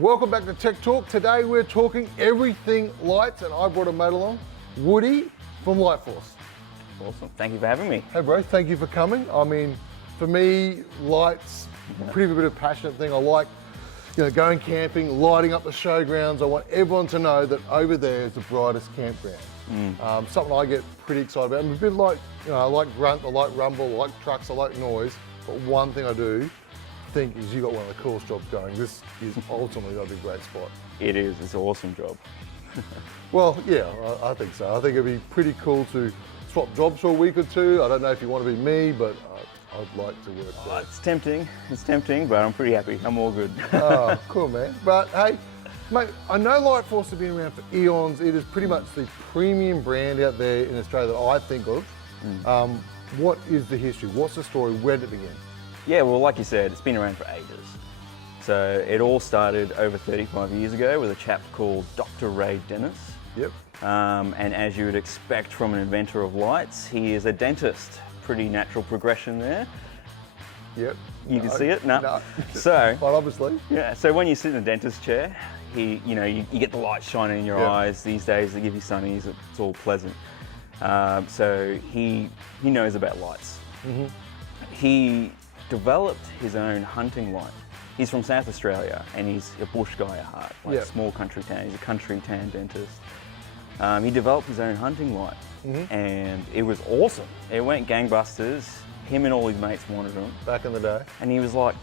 welcome back to Tech Talk. Today we're talking everything lights, and I brought a mate along, Woody from Lightforce. Awesome, thank you for having me. Hey bro, thank you for coming. I mean, for me, lights, pretty bit of a passionate thing. I like, going camping, lighting up the showgrounds. I want everyone to know that over there is the brightest campground. Something I get pretty excited about. I'm a bit like, I like grunt, I like rumble, I like trucks, I like noise, but one thing I do think is you got one of the coolest jobs going. This is ultimately going to be a great spot. It is, it's an awesome job. Well, yeah, I think so. I think it'd be pretty cool to swap jobs for a week or two. I don't know if you want to be me, but I'd like to work there. It's tempting, but I'm pretty happy. I'm all good. Oh, cool, man. But hey, mate, I know Lightforce has been around for eons. It is pretty much the premium brand out there in Australia that I think of. What is the history? What's the story? Where did it begin? Yeah, well, like you said, it's been around for ages. So it all started over 35 years ago with a chap called Dr. Ray Dennis. Yep. And as you would expect from an inventor of lights, he is a dentist. Pretty natural progression there. Yep. You can see it? No. So, well, obviously. Yeah, so when you sit in a dentist chair, you get the light shining in your eyes. These days they give you sunnies, it's all pleasant. So he knows about lights. He developed his own hunting light. He's from South Australia and he's a bush guy at heart, like a small country town. He's a country town dentist. He developed his own hunting light and it was awesome. It went gangbusters. Him and all his mates wanted them. Back in the day. And he was like,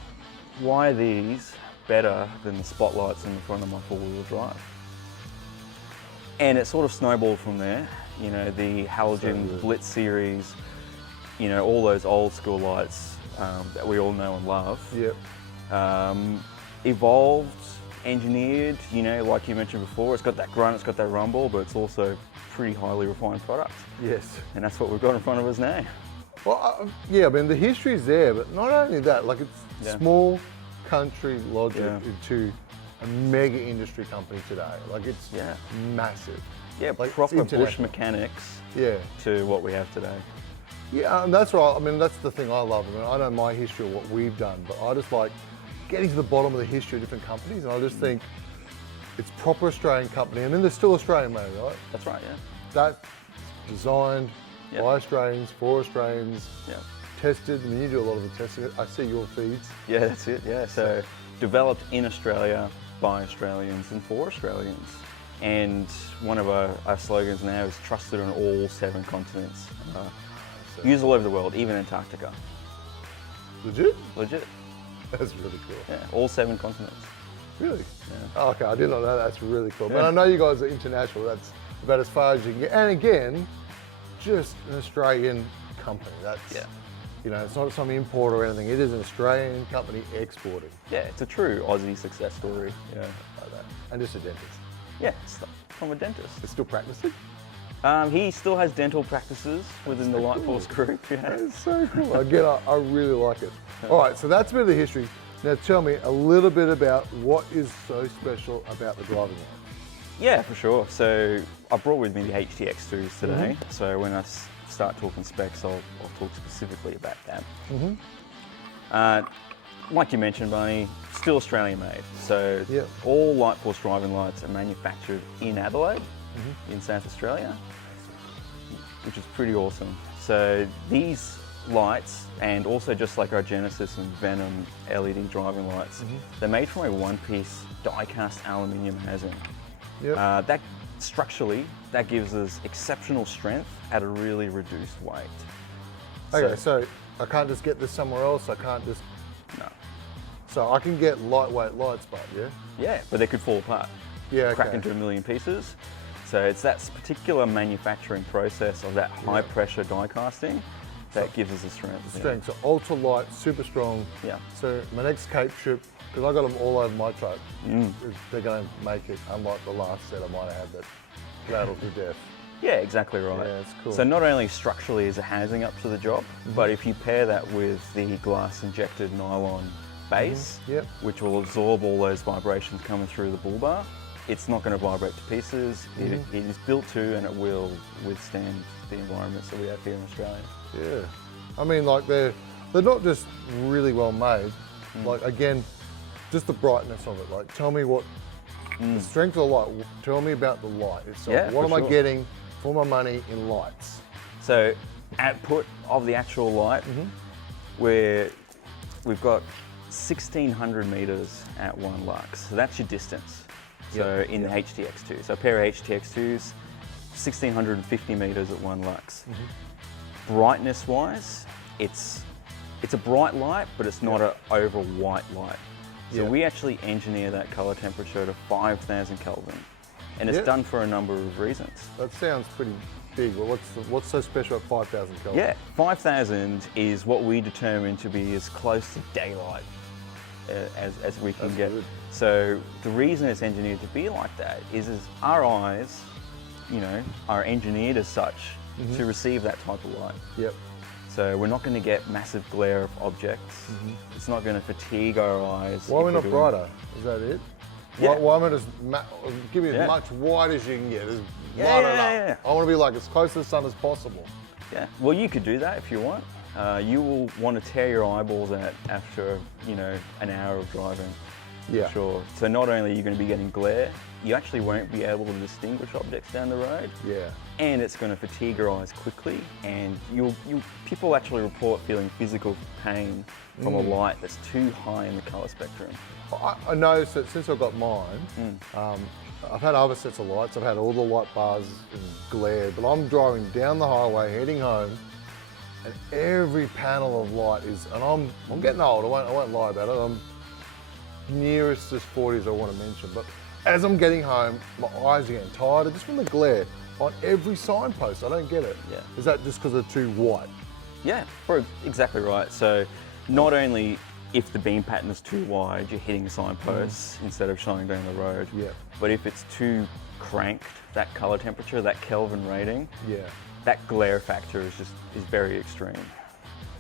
why are these better than the spotlights in the front of my four-wheel drive? And it sort of snowballed from there. The halogen Blitz series, all those old school lights that we all know and love. Yep. Evolved, engineered, like you mentioned before, it's got that grunt, it's got that rumble, but it's also pretty highly refined product. Yes. And that's what we've got in front of us now. Well, I mean, the history's there, but not only that, like it's small country logic into a mega industry company today. Like it's massive. Yeah, like proper bush mechanics to what we have today. Yeah, and that's right. I mean, that's the thing I love. I mean, I know my history of what we've done, but I just like getting to the bottom of the history of different companies, and I just think it's proper Australian company. I mean, they're still Australian made, right? That's right, yeah. That's designed by Australians, for Australians, tested. I mean, you do a lot of the testing. I see your feeds. Yeah, that's it, yeah. So developed in Australia by Australians and for Australians. And one of our slogans now is trusted on all 7 continents. Used all over the world, even Antarctica. Legit? Legit. That's really cool. Yeah, all 7 continents. Really? Yeah. Oh, okay, I did not know that. That's really cool. But I know you guys are international. That's about as far as you can get. And again, just an Australian company. That's, it's not some import or anything. It is an Australian company exporting. Yeah, it's a true Aussie success story. Yeah. Like that. And just a dentist. Yeah, from a dentist. It's still practicing? He still has dental practices within the Lightforce group. Yeah. That's so cool. Again, I really like it. All right, so that's a bit of the history. Now tell me a little bit about what is so special about the driving light. Yeah, for sure. So I brought with me the HTX2s today. So when I start talking specs, I'll talk specifically about that. Like you mentioned, Barney, still Australian made. So all Lightforce driving lights are manufactured in Adelaide, in South Australia, which is pretty awesome. So these lights, and also just like our Genesis and Venom LED driving lights, they're made from a one-piece die-cast aluminium housing. That structurally, that gives us exceptional strength at a really reduced weight. Okay, so I can't just get this somewhere else. I can't just. No. So I can get lightweight lights, but yeah, but they could fall apart. Yeah, crack into a million pieces. So it's that particular manufacturing process of that high pressure die casting that gives us the strength. So ultra light, super strong. Yeah. So my next Cape trip, because I got them all over my truck, they're going to make it unlike the last set I might have had that rattled to death. Yeah, exactly right. Yeah, it's cool. So not only structurally is it housing up to the job, but if you pair that with the glass injected nylon base, which will absorb all those vibrations coming through the bull bar, it's not going to vibrate to pieces. It is built to, and it will withstand the environments that we have here in Australia. Yeah, I mean, like they're not just really well made. Like again, just the brightness of it. Like, tell me what the strength of the light. Tell me about the light itself. Yeah, What am I sure. getting for my money in lights? So output of the actual light, we've got 1,600 meters at 1 lux. So that's your distance. So in the HTX2. So a pair of HTX2s, 1,650 meters at 1 lux. Brightness wise, it's a bright light, but it's not an over white light. So we actually engineer that color temperature to 5,000 Kelvin. And it's done for a number of reasons. That sounds pretty big. Well, what's so special at 5,000 Kelvin? Yeah, 5,000 is what we determine to be as close to daylight as we can get. Good. So the reason it's engineered to be like that is our eyes, are engineered as such to receive that type of light. Yep. So we're not going to get massive glare of objects. It's not going to fatigue our eyes. Why are we not brighter? Is that it? Yeah. Why am I just give me as much white as you can get? As light it up. I want to be like as close to the sun as possible. Yeah. Well, you could do that if you want. You will want to tear your eyeballs out after an hour of driving. Yeah. For sure. So not only are you going to be getting glare, you actually won't be able to distinguish objects down the road. Yeah. And it's going to fatigue your eyes quickly, and people actually report feeling physical pain from a light that's too high in the color spectrum. I noticed that since I got mine, I've had other sets of lights. I've had all the light bars and glare, but I'm driving down the highway, heading home, and every panel of light is, and I'm getting old. I won't lie about it. I'm nearest to 40s I want to mention, but as I'm getting home, my eyes are getting tired just from the glare on every signpost. I don't get it. Yeah. Is that just because they're too white? Yeah, exactly right. So not only if the beam pattern is too wide, you're hitting signposts instead of shining down the road. Yeah. But if it's too cranked, that color temperature, that Kelvin rating, Yeah. that glare factor is very extreme.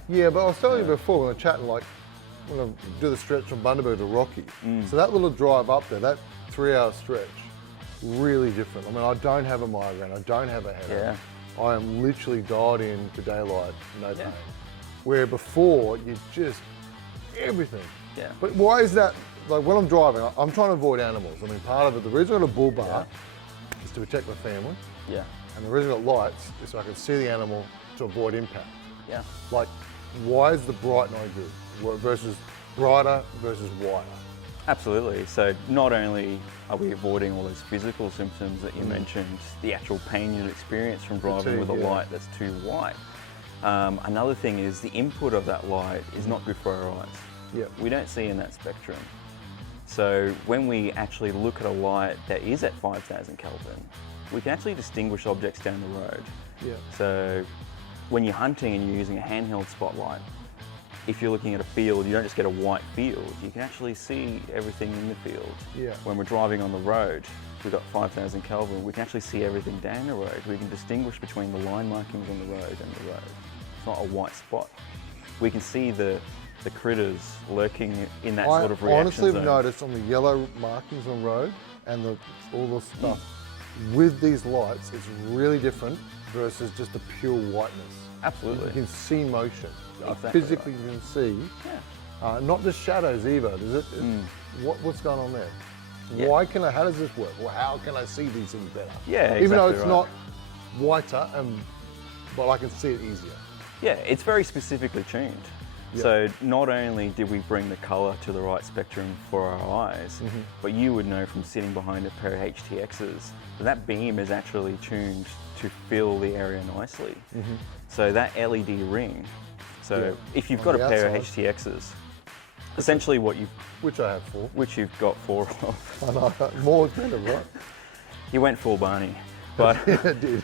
Yeah, but I was telling you before when we were chatting, like when I do the stretch from Bundaberg to Rocky. So that little drive up there, that 3-hour stretch, really different. I mean, I don't have a migraine, I don't have a headache. Yeah. I am literally dialed in to daylight, no pain. Where before, you just, everything. Yeah. But why is that? Like when I'm driving, I'm trying to avoid animals. I mean, part of it, the reason I got a bull bar is to protect my family. Yeah. And the reason I got lights is so I can see the animal to avoid impact. Yeah. Like, why is the bright no good versus brighter versus whiter? Absolutely. So not only are we avoiding all those physical symptoms that you mentioned, the actual pain you'd experience from driving with a light that's too white. Another thing is the input of that light is not good for our eyes. Yep. We don't see in that spectrum. So when we actually look at a light that is at 5,000 Kelvin, we can actually distinguish objects down the road. Yeah. So when you're hunting and you're using a handheld spotlight, if you're looking at a field, you don't just get a white field, you can actually see everything in the field. Yeah. When we're driving on the road, we've got 5,000 Kelvin, we can actually see everything down the road. We can distinguish between the line markings on the road and the road. It's not a white spot. We can see the critters lurking in that sort of reaction I honestly have zone. noticed on the yellow markings on the road and all the stuff with these lights, it's really different versus just the pure whiteness. Absolutely. You can see motion. Exactly Physically right. you can see. Yeah. Not just shadows either. Does it? What's going on there? Yeah. How does this work? Well, how can I see these things better? Yeah, Even though exactly it's right. not whiter, but I can see it easier. Yeah, it's very specifically tuned. Yeah. So not only did we bring the color to the right spectrum for our eyes, but you would know from sitting behind a pair of HTXs that beam is actually tuned to fill the area nicely. So that LED ring, if you've got a pair of HTXs, essentially Which I have four. which you've got 4 of. I know, more expensive, right? You went full Barney. But, I did.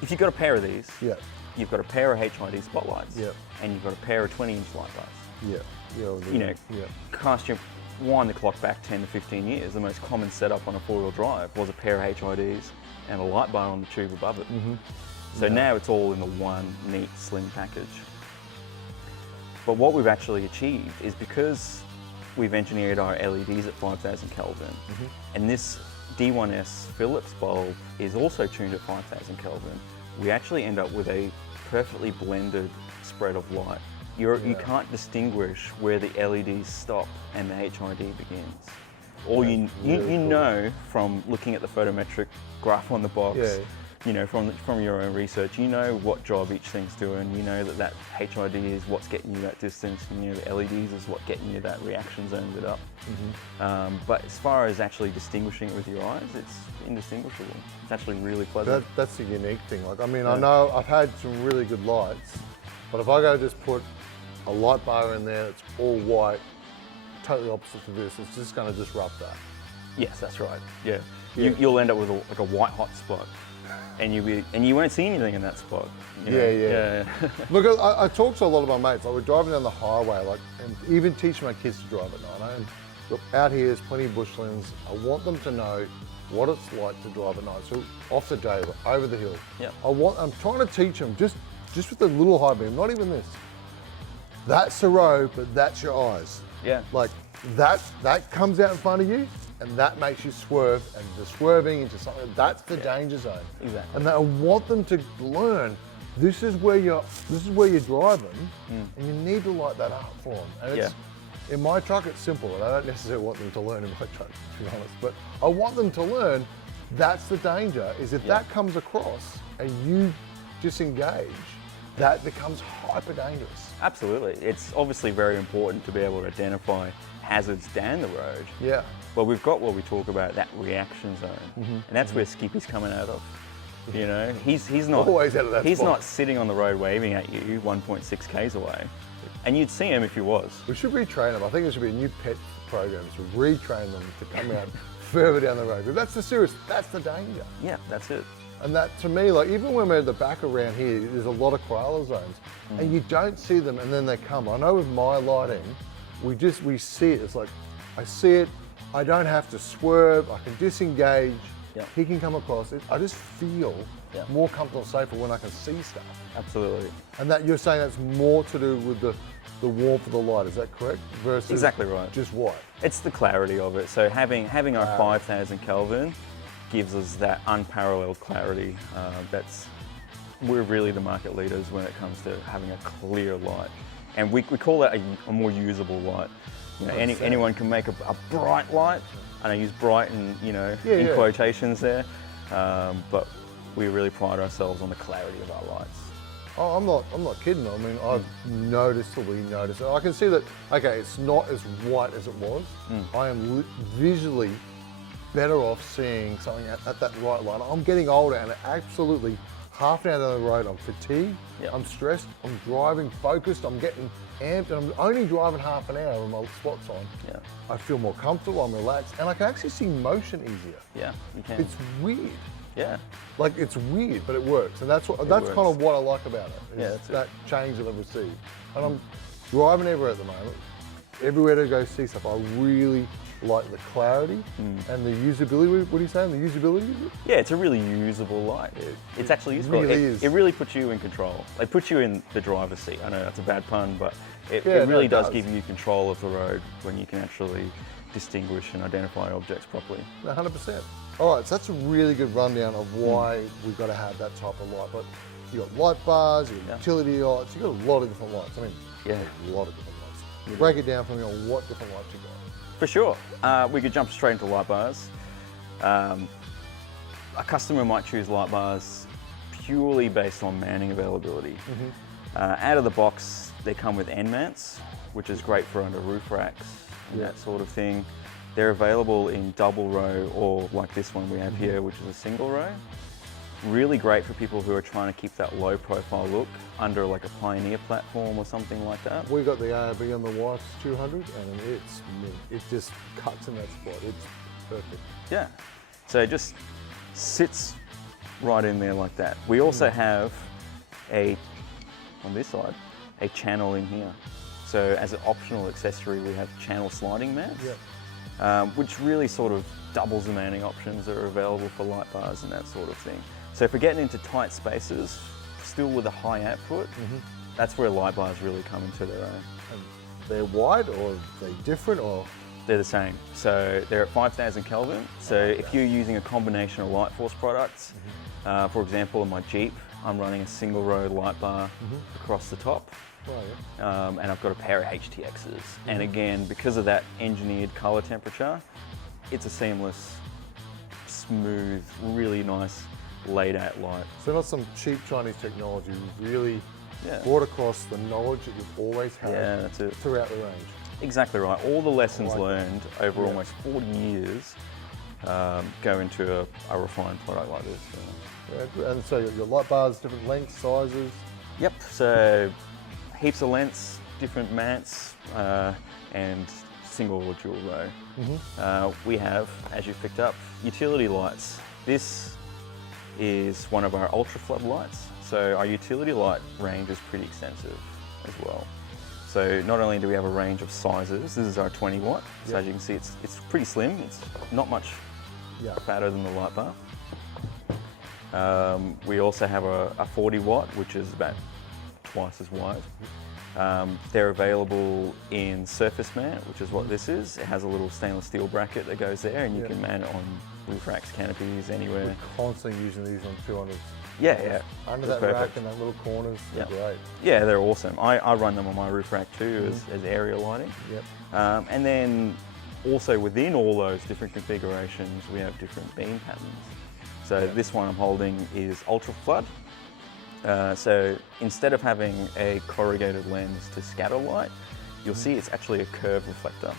if you've got a pair of these, Yeah. you've got a pair of HID spotlights, Yeah. and you've got a pair of 20-inch light bars. Yeah. Cast your wind the clock back 10 to 15 years, the most common setup on a 4-wheel drive was a pair of HIDs and a light bar on the tube above it. So now it's all in the one neat, slim package. But what we've actually achieved is because we've engineered our LEDs at 5,000 Kelvin, and this D1S Philips bulb is also tuned at 5,000 Kelvin, we actually end up with a perfectly blended spread of light. You can't distinguish where the LEDs stop and the HID begins. Or you know from looking at the photometric graph on the box, you know, from your own research, you know what job each thing's doing. You know that HID is what's getting you that distance, and you know the LEDs is what getting you that reaction zone lit up. But as far as actually distinguishing it with your eyes, it's indistinguishable. It's actually really pleasant. That's the unique thing. Like, I mean, I know I've had some really good lights, but if I go just put a light bar in there that's all white, totally opposite to this, it's just going to disrupt that. Yes, that's right. Yeah, you'll end up with like a white hot spot, and you won't see anything in that spot. You know? Yeah. Look, I talk to a lot of my mates. Like, we're driving down the highway, like, and even teaching my kids to drive at night. And look, out here, there's plenty of bushlands. I want them to know what it's like to drive at night. So off the day, over the hill. Yeah. I'm trying to teach them just with the little high beam, not even this. That's the road, but that's your eyes. Yeah. Like that comes out in front of you, and that makes you swerve, and the swerving into something, that's the danger zone. Exactly. And I want them to learn this is where you're driving, and you need to light that up for them. And it's, in my truck, it's simple, and I don't necessarily want them to learn in my truck, to be honest, but I want them to learn that's the danger, is if that comes across and you disengage, that becomes hyper dangerous. Absolutely. It's obviously very important to be able to identify hazards down the road. Yeah. But we've got what we talk about, that reaction zone. And that's where Skippy's coming out of. You know, he's not always out of that he's spot. not sitting on the road waving at you 1.6 k's away. And you'd see him if he was. We should retrain them. I think there should be a new pet program to retrain them to come out further down the road. But that's the danger. Yeah, that's it. And that, to me, like, even when we're at the back around here, there's a lot of koala zones, and you don't see them, and then they come. I know with my lighting, we see it. It's like, I see it, I don't have to swerve, I can disengage, he can come across it. I just feel more comfortable and safer when I can see stuff. Absolutely. And that you're saying that's more to do with the warmth of the light, is that correct? Versus exactly right. Just white. It's the clarity of it. So having our 5,000 Kelvin gives us that unparalleled clarity. We're really the market leaders when it comes to having a clear light. And we call that a more usable light. You know, anyone can make a bright light, and I use bright in quotations there, but we really pride ourselves on the clarity of our lights. Oh, I'm not kidding. I mean, I've noticeably noticed it. I can see that, okay, it's not as white as it was. I am visually better off seeing something at that right line. I'm getting older, and absolutely half an hour down the road, I'm fatigued, I'm stressed, I'm driving focused, I'm getting amped, and I'm only driving half an hour with my spots on. Yeah. I feel more comfortable, I'm relaxed, and I can actually see motion easier. Yeah, you can. It's weird. Yeah. Like, it's weird, but it works, and that's kind of what I like about it. Yeah, that's that change that I've received. And I'm driving everywhere at the moment. Everywhere to go see stuff, I really like the clarity and the usability. What are you saying? The usability? Yeah, it's a really usable light. It's actually useful. It really puts you in control. It puts you in the driver's seat. I know that's a bad pun, but it really does give you control of the road when you can actually distinguish and identify objects properly. 100%. All right, so that's a really good rundown of why we've got to have that type of light. But you've got light bars, you've got utility lights, you've got a lot of different lights. I mean, a lot of different lights. Break it down for me on what different lights you've got. For sure. We could jump straight into light bars. A customer might choose light bars purely based on mounting availability. Out of the box, they come with end mounts, which is great for under roof racks and that sort of thing. They're available in double row, or like this one we have here, which is a single row. Really great for people who are trying to keep that low profile look under like a Pioneer platform or something like that. We got the ARB on the Wife's 200, and it's mint. It just cuts in that spot. It's perfect. Yeah. So it just sits right in there like that. We also have on this side, a channel in here. So as an optional accessory, we have channel sliding mounts, which really sort of doubles the mounting options that are available for light bars and that sort of thing. So if we're getting into tight spaces, still with a high output, that's where light bars really come into their own. And they're wide, or are they different, or? They're the same. So they're at 5,000 Kelvin. So if you're using a combination of Lightforce products, for example, in my Jeep, I'm running a single row light bar across the top. Oh, yeah. And I've got a pair of HTXs. And again, because of that engineered color temperature, it's a seamless, smooth, really nice laid out light. So not some cheap Chinese technology, really brought across the knowledge that you've always had That's it. throughout the range. Exactly right. All the lessons like learned over almost 40 years go into a refined product like this. Yeah, and so your light bars, different lengths, sizes. Yep, so heaps of lengths, different mats, and single or dual row. We have, as you picked up, utility lights. This is one of our ultra flood lights. So our utility light range is pretty extensive as well. So not only do we have a range of sizes, this is our 20 watt. So as you can see, it's pretty slim. It's not much fatter than the light bar. We also have a 40 watt, which is about twice as wide. They're available in surface mount, which is what this is. It has a little stainless steel bracket that goes there, and you can mount it on roof racks, canopies, anywhere. We're constantly using these on 200s. Yeah. Under that rack in that little corners, they're great. Yeah, they're awesome. I run them on my roof rack too as area lighting. Yep. And then also within all those different configurations, we have different beam patterns. So this one I'm holding is ultra flood. So instead of having a corrugated lens to scatter light, you'll see it's actually a curved reflector.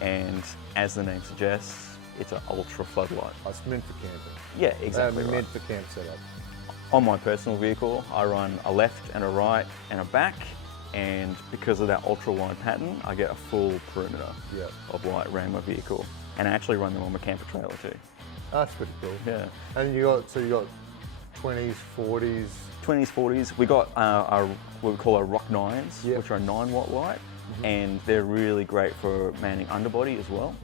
And as the name suggests, it's an ultra floodlight. It's meant for camping. Yeah, exactly. Meant for camp setup. On my personal vehicle, I run a left and a right and a back, and because of that ultra wide pattern, I get a full perimeter of light around my vehicle. And I actually run them on my camper trailer too. That's pretty cool. Yeah. And you got 20s, 40s. 20s, 40s. We got what we call our Rock 9s, which are a 9 watt light, and they're really great for mounting underbody as well.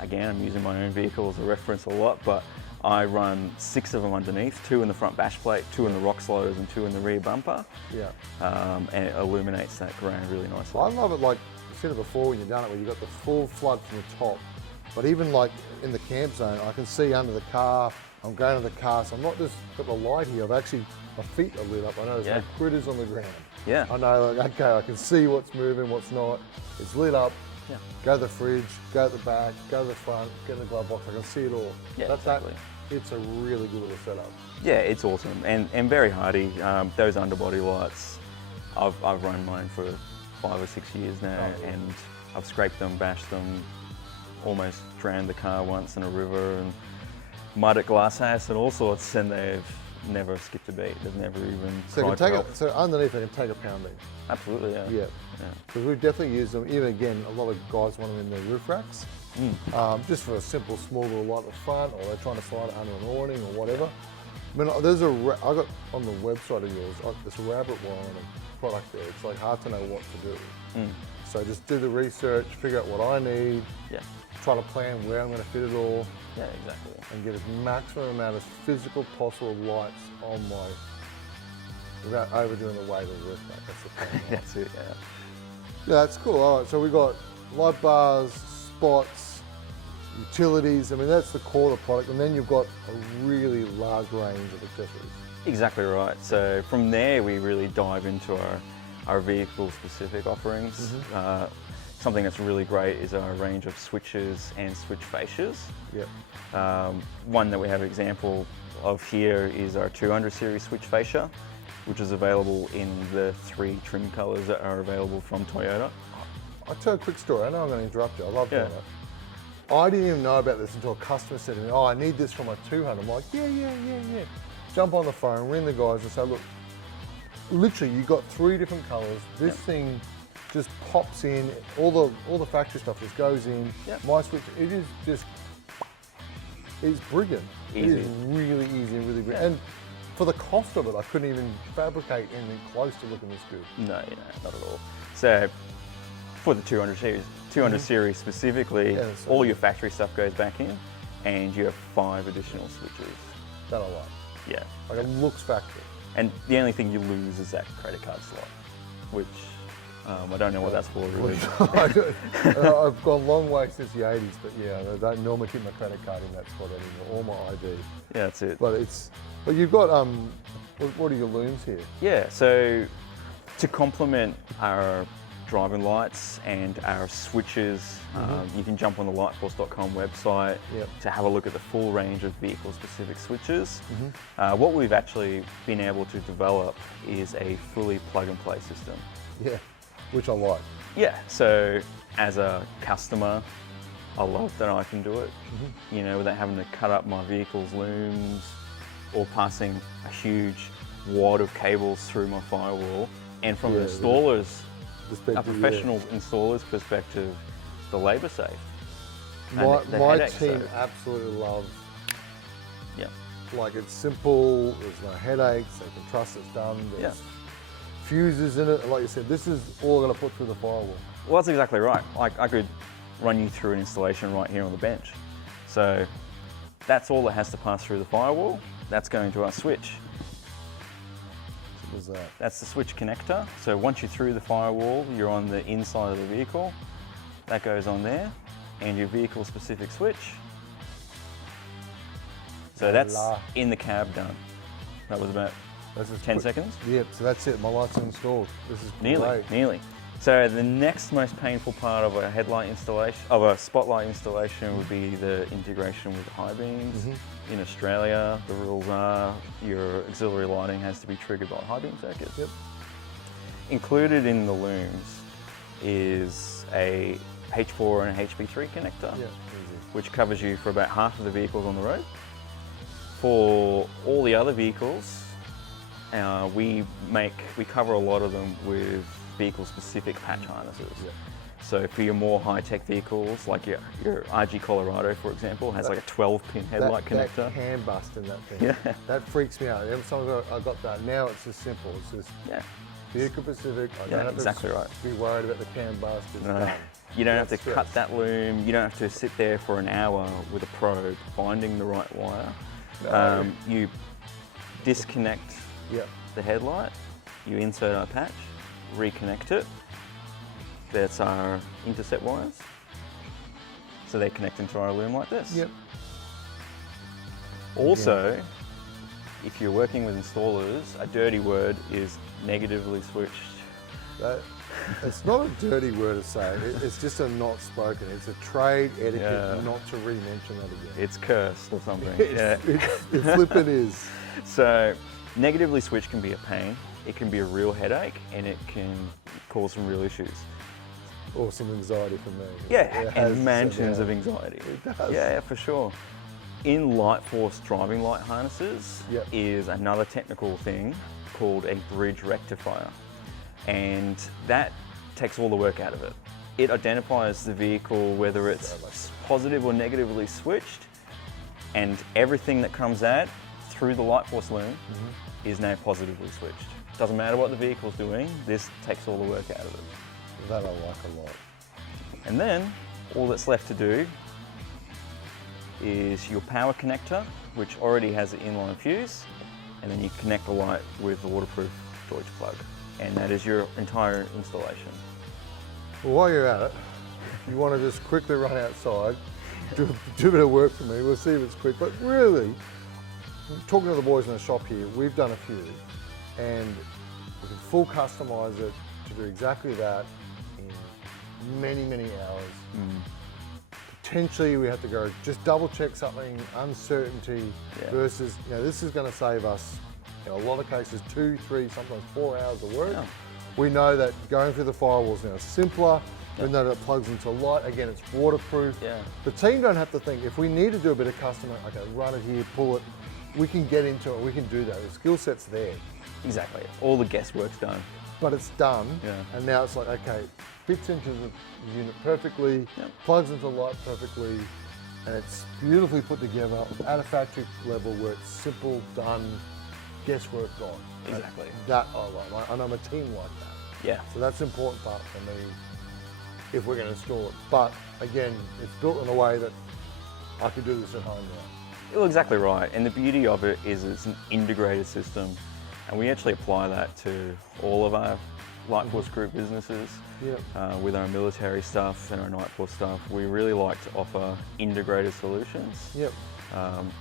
Again, I'm using my own vehicle as a reference a lot, but I run 6 of them underneath, 2 in the front bash plate, 2 in the rock sliders, and 2 in the rear bumper. Yeah. And it illuminates that ground really nicely. I love it, like you've seen it before when you've done it, where you've got the full flood from the top. But even like in the camp zone, I can see under the car, I'm going to the car, so I'm not just got the light here, I've actually, my feet are lit up. I know there's no critters on the ground. Yeah. I know, like, okay, I can see what's moving, what's not. It's lit up. Yeah. Go to the fridge, go to the back, go to the front, get in the glove box, I can see it all. Yeah, exactly. It's a really good little setup. Yeah, it's awesome and very hardy. Those underbody lights, I've run mine for 5 or 6 years now, and I've scraped them, bashed them, almost drowned the car once in a river, and mud at Glasshouse and all sorts, and they've never skipped a beat. They've never even tried to help. So underneath they can take a pounding. Absolutely, yeah. Yeah. Because we've definitely used them, even again, a lot of guys want them in their roof racks, just for a simple, small little light at the front, or they're trying to slide it under an awning or whatever. I mean, I got on the website of yours, this rabbit warren product there. It's like hard to know what to do. So just do the research, figure out what I need, try to plan where I'm going to fit it all. Yeah, exactly. And get as maximum amount of physical possible lights on my, without overdoing the weight of the roof rack. That's the thing. That's it, yeah. Yeah, that's cool. All right, so we got light bars, spots, utilities. I mean, that's the core of the product. And then you've got a really large range of accessories. Exactly right. So from there, we really dive into our vehicle-specific offerings. Something that's really great is our range of switches and switch fascias. One that we have an example of here is our 200 series switch fascia, which is available in the 3 trim colors that are available from Toyota. I'll tell a quick story. I know I'm going to interrupt you. I love doing it. I didn't even know about this until a customer said to me, oh, I need this for my 200. I'm like, yeah. Jump on the phone, ring the guys and say, look, literally you've got 3 different colors. This thing just pops in, all the factory stuff just goes in. My switch, it is just, it's brilliant. Easy. It is really easy and really great. And for the cost of it, I couldn't even fabricate anything close to looking this good. No, not at all. So for the 200 series specifically, all your factory stuff goes back in, and you have 5 additional switches. That I like. Yeah. Like it looks factory. And the only thing you lose is that credit card slot, which I don't know what that's for really. I've gone a long way since the 80s, but yeah, I don't normally keep my credit card in that spot anymore, or my ID. Yeah, that's it. But you've got, what are your looms here? Yeah, so to complement our driving lights and our switches, you can jump on the lightforce.com website to have a look at the full range of vehicle-specific switches. What we've actually been able to develop is a fully plug-and-play system. Yeah, which I like. Yeah, so as a customer, I love that I can do it, you know, without having to cut up my vehicle's looms or passing a huge wad of cables through my firewall. And from an installer's, a professional installer's perspective, the labour saved. My team absolutely love. Yeah. Like, it's simple, there's no headaches, they can trust it's done, there's fuses in it, and like you said, this is all going to put through the firewall. Well, that's exactly right. Like, I could run you through an installation right here on the bench. So that's all that has to pass through the firewall. That's going to our switch. What was that? That's the switch connector. So once you're through the firewall, you're on the inside of the vehicle. That goes on there, and your vehicle specific switch. So that's in the cab done. That was about 10 seconds. Yep, so that's it, my light's installed. This is great. Nearly. So the next most painful part of a headlight installation, of a spotlight installation, would be the integration with high beams. In Australia, the rules are your auxiliary lighting has to be triggered by high beam circuits. Yep. Included in the looms is a H4 and a HB3 connector, which covers you for about half of the vehicles on the road. For all the other vehicles, we cover a lot of them with vehicle-specific patch harnesses. So for your more high-tech vehicles, like your RG Colorado, for example, has like a 12-pin headlight connector. That can bust in that thing. That freaks me out. Every time I got that. Now it's just simple. It's just vehicle-specific. I don't have to be worried about the can bust. It's done. You don't have to cut that loom. You don't have to sit there for an hour with a probe finding the right wire. You disconnect the headlight, you insert our patch, reconnect it. That's our intercept wires. So they connect into our loom like this. Also, if you're working with installers, a dirty word is negatively switched. It's not a dirty word to say, it's just a not spoken. It's a trade etiquette not to re-mention that again. It's cursed or something. It flippin' is. So, negatively switched can be a pain, it can be a real headache, and it can cause some real issues. Or some anxiety for me. And mansions of anxiety. It does. Yeah, for sure. In Lightforce driving light harnesses is another technical thing called a bridge rectifier. And that takes all the work out of it. It identifies the vehicle, whether it's positive or negatively switched, and everything that comes out through the Lightforce loom is now positively switched. Doesn't matter what the vehicle's doing, this takes all the work out of it. That I like a lot. And then all that's left to do is your power connector, which already has an inline fuse, and then you connect the light with the waterproof Deutsch plug. And that is your entire installation. Well, while you're at it, you want to just quickly run outside, do a bit of work for me, we'll see if it's quick. But really, talking to the boys in the shop here, we've done a few, and we can full customise it to do exactly that in many, many hours. Potentially we have to go just double check something, uncertainty versus, this is going to save us, in a lot of cases, 2, 3, sometimes 4 hours of work. We know that going through the firewall is now simpler. We know that it plugs into light. Again, it's waterproof. The team don't have to think, if we need to do a bit of custom, okay, run it here, pull it, we can get into it, we can do that. The skill set's there. Exactly, all the guesswork's done. But it's done, and now it's like, okay, fits into the unit perfectly, plugs into the light perfectly, and it's beautifully put together at a factory level where it's simple, done, guesswork gone. Exactly. That I like, and I'm a team like that. So that's the important part for me if we're going to install it. But again, it's built in a way that I can do this at home now. Well, exactly right. And the beauty of it is it's an integrated system. And we actually apply that to all of our Lightforce Group businesses, Yep. with our military stuff and our Nightforce stuff, we really like to offer integrated solutions. Yep.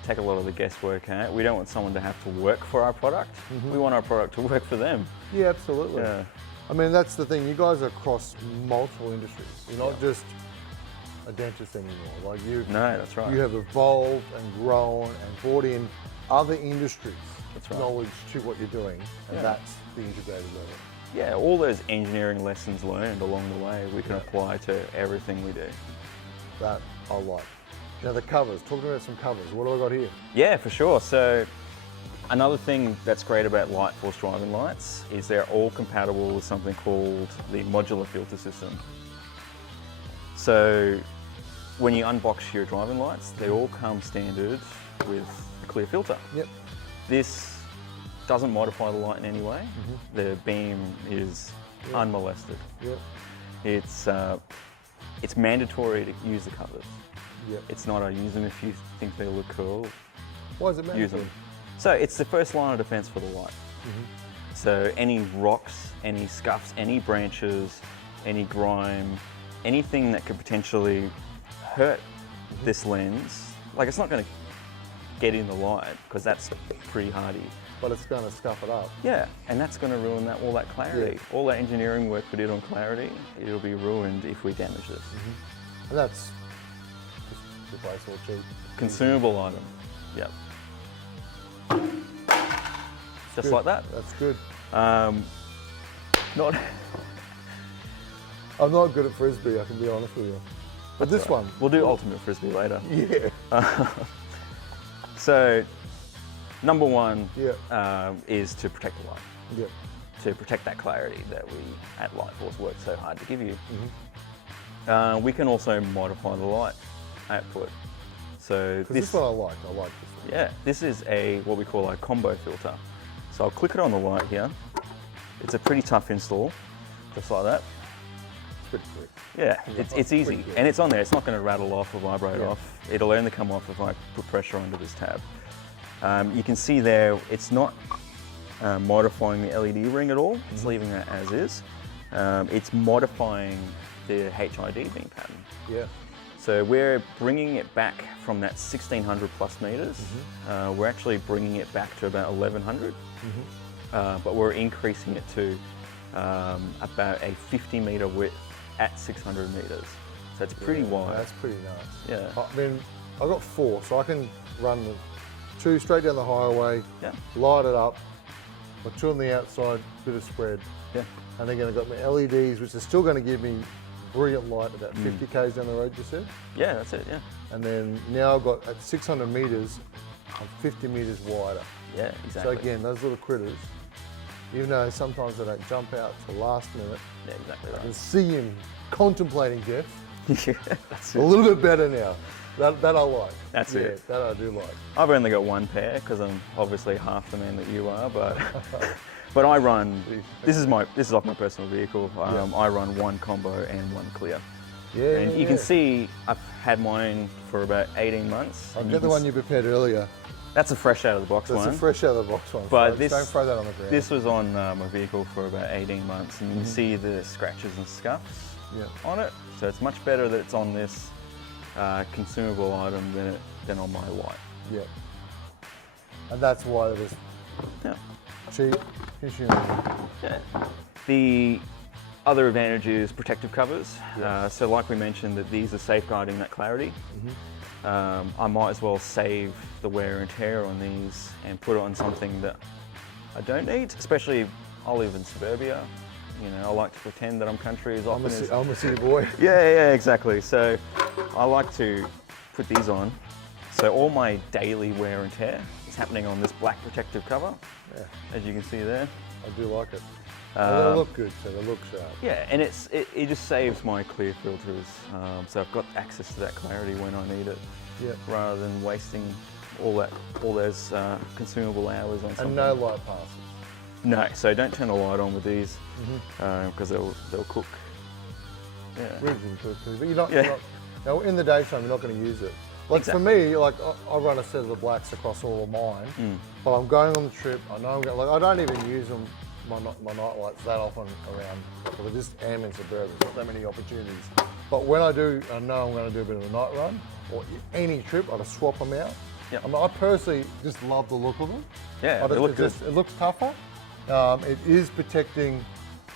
Take a lot of the guesswork out. We don't want someone to have to work for our product. We want our product to work for them. Yeah, absolutely. Yeah. I mean, that's the thing. You guys are across multiple industries. You're not just a dentist anymore. Like No, that's right. You have evolved and grown and brought in other industries. That's right. Knowledge to what you're doing, and that's the integrated level. Yeah, all those engineering lessons learned along the way, we can apply to everything we do. That I like. Now the covers. Talk about some covers. What do I got here? Yeah, for sure. So another thing that's great about Lightforce driving lights is they're all compatible with something called the Modular filter system. So when you unbox your driving lights, they all come standard with a clear filter. Yep. This doesn't modify the light in any way. The beam is unmolested. Yep. It's mandatory to use the covers. Yep. It's not use them if you think they look cool. Why is it Use mandatory? them. So it's the first line of defense for the light. So any rocks, any scuffs, any branches, any grime, anything that could potentially hurt this lens, like it's not going to get in the light because that's pretty hardy. But it's going to scuff it up. Yeah, and that's going to ruin all that clarity. Yeah. All that engineering work we did on clarity, it'll be ruined if we damage this. And that's just replace all cheap. Consumable item. Yep. Just Good. like that. That's good. Not. I'm not good at frisbee, I can be honest with you. But this one. We'll do ultimate frisbee later. Yeah. So, number one Yeah. is to protect the light. Yeah. To protect that clarity that we at Lightforce work so hard to give you. We can also modify the light output. So This is what I like. I like this one. yeah, this is what we call a combo filter. So I'll click it on the light here. It's a pretty tough install, just like that. It's pretty quick. Yeah, it's easy, pretty good. and it's on there. It's not going to rattle off or vibrate Yeah. off. It'll only come off if I put pressure onto this tab. You can see there, it's not modifying the LED ring at all. It's leaving that as is. It's modifying the HID beam pattern. Yeah. So we're bringing it back from that 1600 plus meters. We're actually bringing it back to about 1100, but we're increasing it to about a 50 meter width at 600 meters. So it's pretty wide. That's pretty nice. Yeah. I mean, I've got 4, so I can run the 2 straight down the highway, Yeah. light it up, my 2 on the outside, bit of spread. Yeah. And then I've got my LEDs, which are still going to give me brilliant light about 50 k's down the road, you said? Yeah, that's it. Yeah. And then now I've got at 600 meters, I'm 50 meters wider. Yeah, exactly. So again, those little critters, even though sometimes they don't jump out to the last minute, Yeah, exactly I can right. see him contemplating death Yeah, that's a it. little bit better now. That I like. That's yeah, it. That I do like. I've only got one pair because I'm obviously half the man that you are, but but I run. This is like my personal vehicle. I run one combo and one clear. Yeah. And you can see I've had mine for about 18 months. I'll and get you the can one you prepared earlier. That's a fresh out of the box That's one. a fresh out of the box one. But folks. this, Don't throw that on the ground. This was on my vehicle for about 18 months, and you can see the scratches and scuffs on it. So it's much better that it's on this consumable item than on my light. Yeah. And that's why it was Yeah. cheap, consumable. Yeah. The other advantage is protective covers. So like we mentioned, that these are safeguarding that clarity. I might as well save the wear and tear on these and put it on something that I don't need, especially I live in suburbia. You know, I like to pretend that I'm country as often as... I'm a city boy. Yeah, exactly. So I like to put these on. So all my daily wear and tear is happening on this black protective cover, as you can see there. I do like it. And they look good too, they look sharp. Yeah, and it just saves my clear filters. So I've got access to that clarity when I need it, rather than wasting all those consumable hours on something. And no light passes. No, so don't turn the light on with these because they'll cook. Yeah. Reasonably quickly, but you're not, now in the daytime you're not going to use it. Like for me, like I run a set of the blacks across all of mine, but I'm going on the trip, I know I'm going, like I don't even use them my night lights that often around. So we're just ambient suburbs. There's not that many opportunities. But when I know I'm going to do a bit of a night run or any trip, I just swap them out. Yep. I mean, I personally just love the look of them. Yeah, they look good. It looks tougher. It is protecting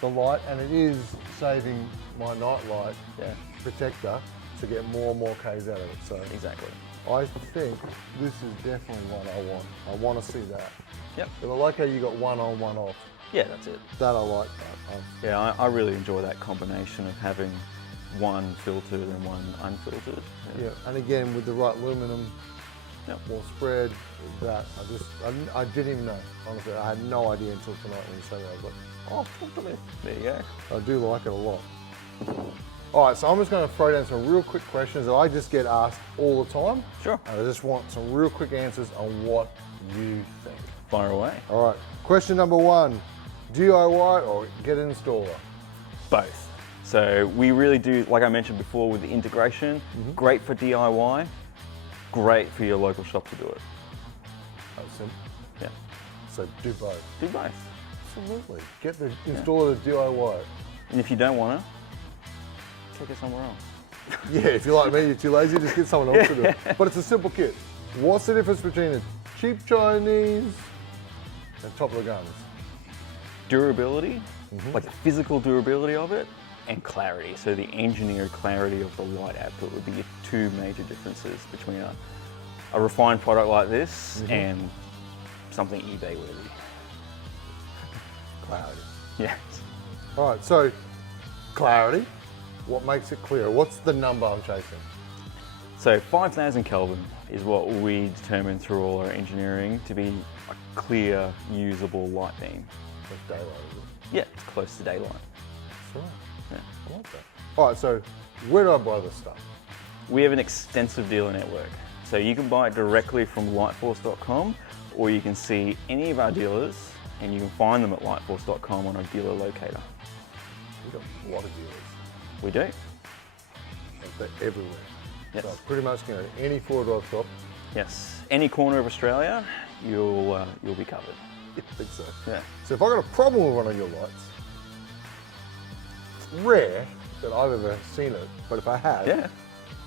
the light, and it is saving my night light protector to get more and more Ks out of it. So Exactly. I think this is definitely what I want. I want to see that. Yep. But I like how you got one on, one off. Yeah, that's it. That I like that. Yeah, I really enjoy that combination of having one filtered and one unfiltered. Yeah, and again with the right aluminum, more spread. That I didn't even know. Honestly, I had no idea until tonight when you said that. I was like, oh, talk to me. There you go. I do like it a lot. All right, so I'm just going to throw down some real quick questions that I just get asked all the time. Sure. And I just want some real quick answers on what you think. Fire away. All right, question number 1, DIY or get an installer? Both. So we really do, like I mentioned before with the integration, great for DIY, great for your local shop to do it. That's simple. Yeah. So do both. Do both. Absolutely. Get the installer to DIY. And if you don't want to, take it somewhere else. Yeah, if you're like me, you're too lazy, just get someone else to do it. But it's a simple kit. What's the difference between a cheap Chinese and top of the guns? Durability, like the physical durability of it, and clarity. So the engineered clarity of the light output would be your two major differences between a refined product like this and something eBay worthy. Clarity. Yes. All right, so clarity. What makes it clear? What's the number I'm chasing? So 5,000 Kelvin is what we determine through all our engineering to be a clear, usable light beam. That's daylight, is it? Yeah, it's close to daylight. That's right. Yeah. I like that. All right, so where do I buy this stuff? We have an extensive dealer network. So you can buy it directly from lightforce.com, or you can see any of our dealers, and you can find them at lightforce.com on a dealer locator. We've got a lot of dealers. We do. And they're everywhere. Yes. So pretty much go to any four-door shop. Yes. Any corner of Australia, you'll be covered. I think so. Yeah. So if I got a problem with one of your lights, it's rare that I've ever seen it, but if I have,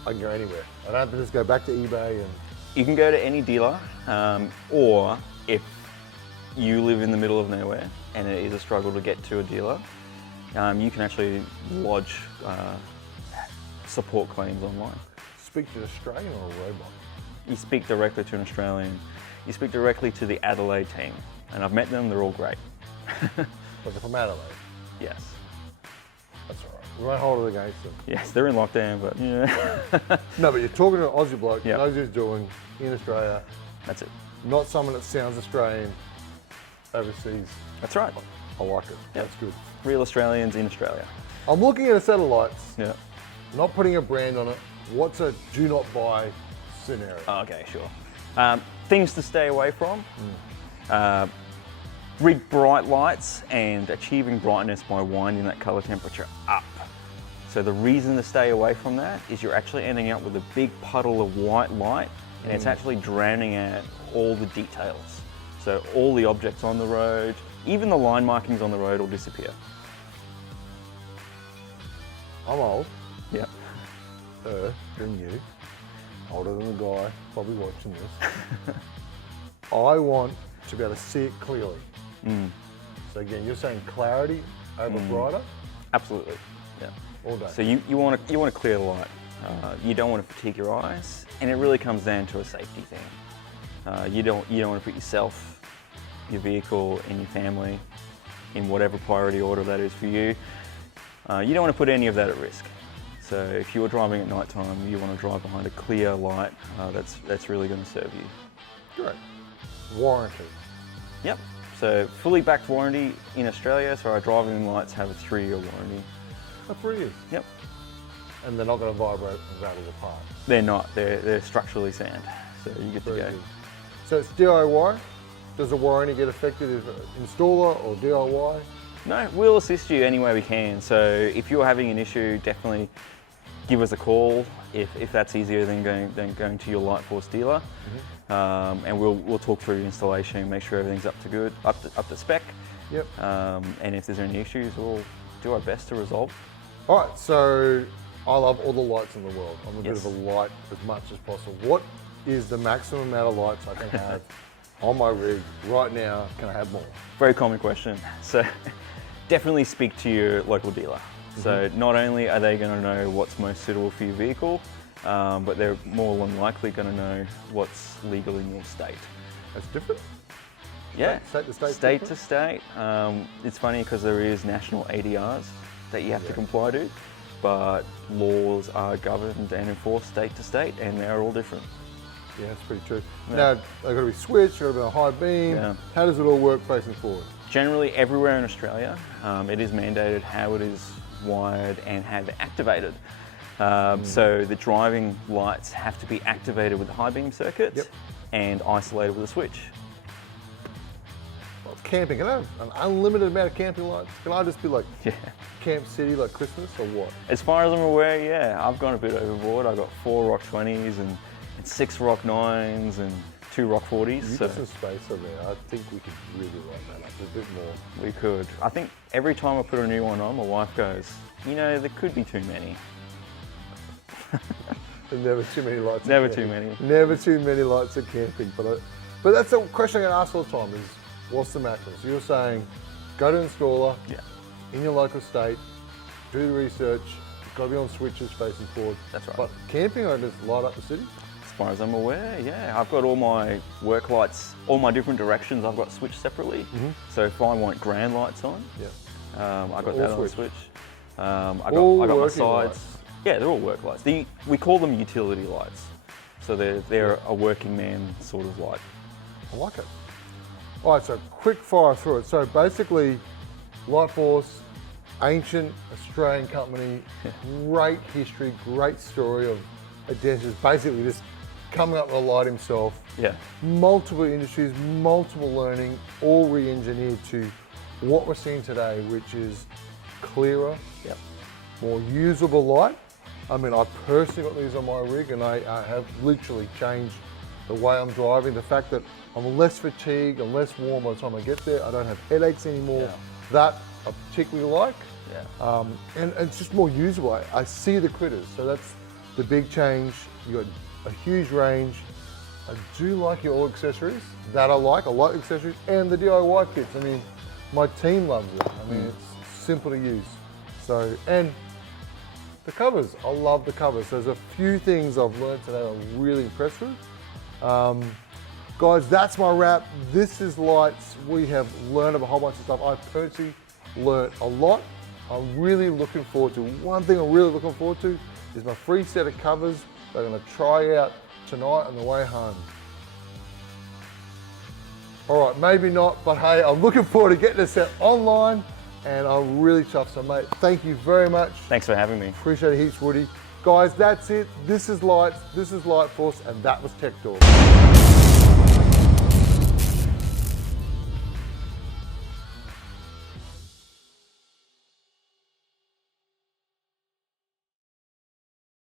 I can go anywhere. I don't have to just go back to eBay and... You can go to any dealer, or if you live in the middle of nowhere and it is a struggle to get to a dealer, you can actually lodge support claims online. Speak to an Australian or a robot? You speak directly to an Australian. You speak directly to the Adelaide team, and I've met them, they're all great. But they're from Adelaide? Yes. That's all right. We won't hold it against them. Yes, they're in lockdown, but yeah. No, but you're talking to an Aussie bloke, Yep. knows what he's doing in Australia, That's it. not someone that sounds Australian overseas. That's right. I like it. Yep. That's good. Real Australians in Australia. I'm looking at a set of lights, Yeah. not putting a brand on it. What's a do not buy scenario? Okay, sure. Things to stay away from. Rig bright lights and achieving brightness by winding that color temperature up. So the reason to stay away from that is you're actually ending up with a big puddle of white light, and it's actually drowning out all the details. So all the objects on the road, even the line markings on the road will disappear. I'm old, Yep. than you, older than the guy probably watching this. I want to be able to see it clearly. So again, you're saying clarity over brighter? Absolutely. Yeah. All day. So you want to clear the light. You don't want to fatigue your eyes, and it really comes down to a safety thing. You don't want to put yourself, your vehicle, and your family in whatever priority order that is for you. You don't want to put any of that at risk. So if you're driving at night time, you want to drive behind a clear light. That's really going to serve you. Great. Warranty. Yep. So fully backed warranty in Australia. So our driving lights have a 3-year warranty. A 3 years. Yep. And they're not going to vibrate and rattle apart. They're not. They're structurally sound. So you get to Very go. good. So it's DIY. Does the warranty get affected if installer or DIY? No, we'll assist you any way we can. So if you're having an issue, definitely give us a call if that's easier than going to your Lightforce dealer. And we'll talk through your installation, make sure everything's up to spec. Yep. And if there's any issues, we'll do our best to resolve. All right, so I love all the lights in the world. I'm a bit Yes. of a light as much as possible. What is the maximum amount of lights I can have on my rig right now? Can I have more? Very common question. So definitely speak to your local dealer. So not only are they going to know what's most suitable for your vehicle, but they're more than likely going to know what's legal in your state. That's different? Yeah, State to state? state to state. It's funny because there is national ADRs that you have to comply to, but laws are governed and enforced state to state, and they're all different. Yeah, that's pretty true. Yeah. Now, they've got to be switched, they've got to be on a high beam. Yeah. How does it all work facing forward? Generally, everywhere in Australia, it is mandated how it is wired and how they're activated. So the driving lights have to be activated with the high beam circuit and isolated with a switch. Well, camping, can I have an unlimited amount of camping lights? Can I just be like Camp City, like Christmas, or what? As far as I'm aware, yeah, I've gone a bit overboard. I've got 4 Rock 20s and 6 Rock 9s and 2 Rock 40s. You've got some space over there. I think we could really light that up a bit more. We could. I think every time I put a new one on, my wife goes, you know, there could be too many. There's never too many lights. Never at too camping. many. Never too many lights at camping. But that's the question I get asked all the time is, what's the maximum? So you're saying, go to an installer in your local state, do the research, it's got to be on switches facing forward. That's right. But camping, I just light up the city? As far as I'm aware, yeah. I've got all my work lights, all my different directions I've got switched separately. So if I want grand lights on, I got that on the switch. I got my working sides. lights. Yeah, they're all work lights. We call them utility lights. So they're a working man sort of light. I like it. All right, so quick fire through it. So basically, Lightforce, ancient Australian company, great history, great story of adventures, basically just coming up with a light himself. Yeah. Multiple industries, multiple learning, all re-engineered to what we're seeing today, which is clearer, more usable light. I mean, I personally got these on my rig and I have literally changed the way I'm driving. The fact that I'm less fatigued and less warm by the time I get there. I don't have headaches anymore. That I particularly like. And it's just more usable. I see the critters, so that's the big change. You got a huge range. I do like your all accessories. That I like accessories and the DIY kits. I mean, my team loves it. I mean, it's simple to use. So, and the covers, I love the covers. There's a few things I've learned today I'm really impressed with. Guys, that's my wrap. This is Lights. We have learned a whole bunch of stuff. I personally learned a lot. I'm really looking forward to, one thing I'm really looking forward to is my free set of covers they're going to try out tonight on the way home. All right, maybe not, but hey, I'm looking forward to getting this set online and I'm really chuffed. So mate, thank you very much. Thanks for having me. Appreciate it heaps, Woody. Guys, that's it. This is Lights, this is Lightforce, and that was Tech Talk.